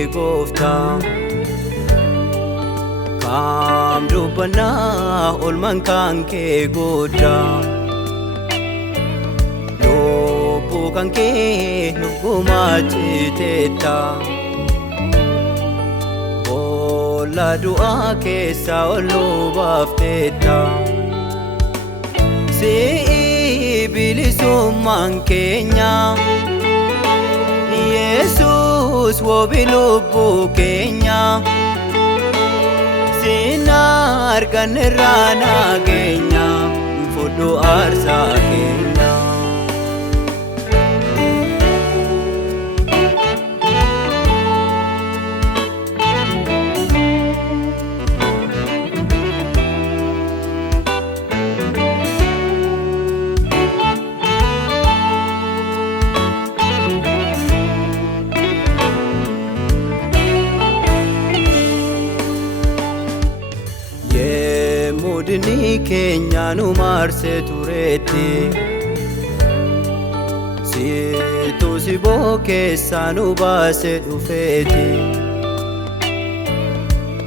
kee gooftaa Kam dubbannaa olmaan kan kee godhaa Lubbuu kan kee nu gumaachiteetta Boolla du'aa keessaa ol nu baafteetta Si'i bilisummaan keenya Yesus wabii lubbuu keenya Sina arganneerraa nageenya fudhu aarsaa keenya Mudni keenya nu maarse tureetti Situ siboo keessaa nu baase dhufeetti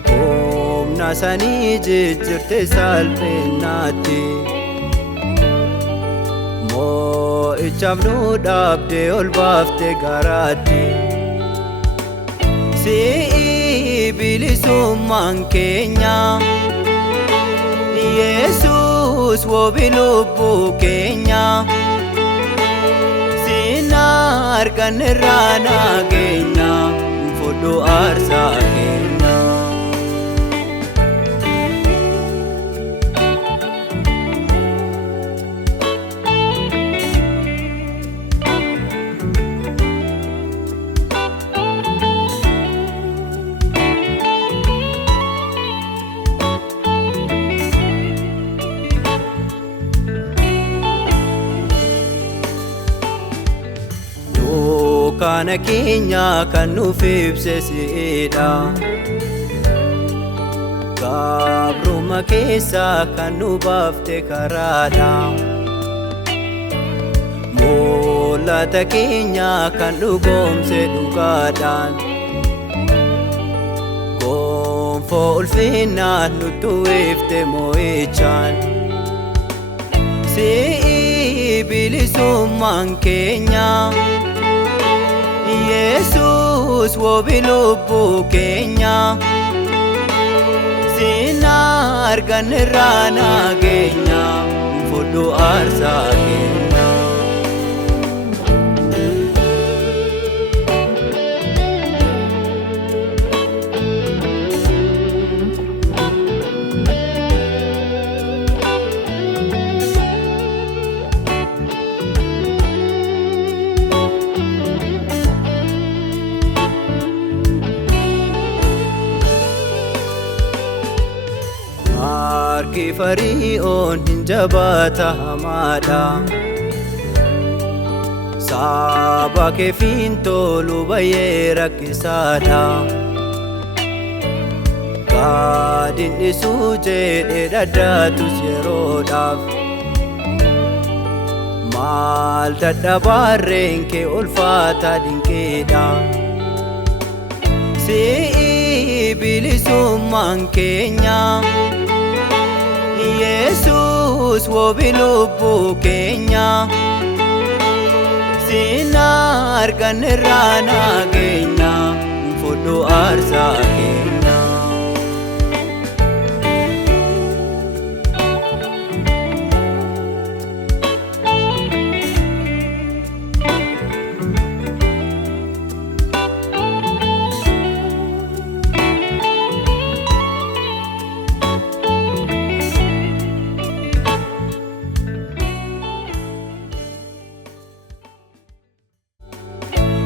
Humna sanii jijjiirte salphinnaatti Moo'ichaaf nu dhaabde ol baafte garaatti Si'i bilisummaan keenya Yesus wabii lubbuu keenya Sina arganneerraa nageenya fudhu aarsaa keenya Kana keenya kan nuuf ibse si'idha Gabrummaa keessaa kan nu baafte karaadha Mul'ata keenya kan dhugoomse dhugaadhaan Gonfoo ulfinaan nutti uwwifte moo'ichaan Si'i bilisummaan keenya Yesus wabii lubbuu keenya Sina arganneerraa nageenya fudhu aarsaa keenya Harki Fari'oon hin jabaata hamaadha Saba keef hin tolu baay'ee rakkisaadha Gaadin dhisuu jedhee dhadhaatus yeroodhaaf Maal dadhabaarreen kee ulfaata dinqiidha Si'i bilisummaan keenya Yesus wabii lubbuu keenya Sina arganneerraa nageenya fudhu aarsaa keenya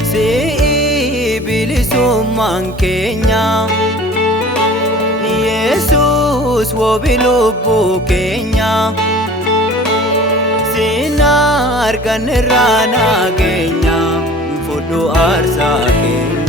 Si'i bilisummaan keenya Yesus wabii lubbuu keenya Sina arganneerraa nageenya fudhu aarsaa keenya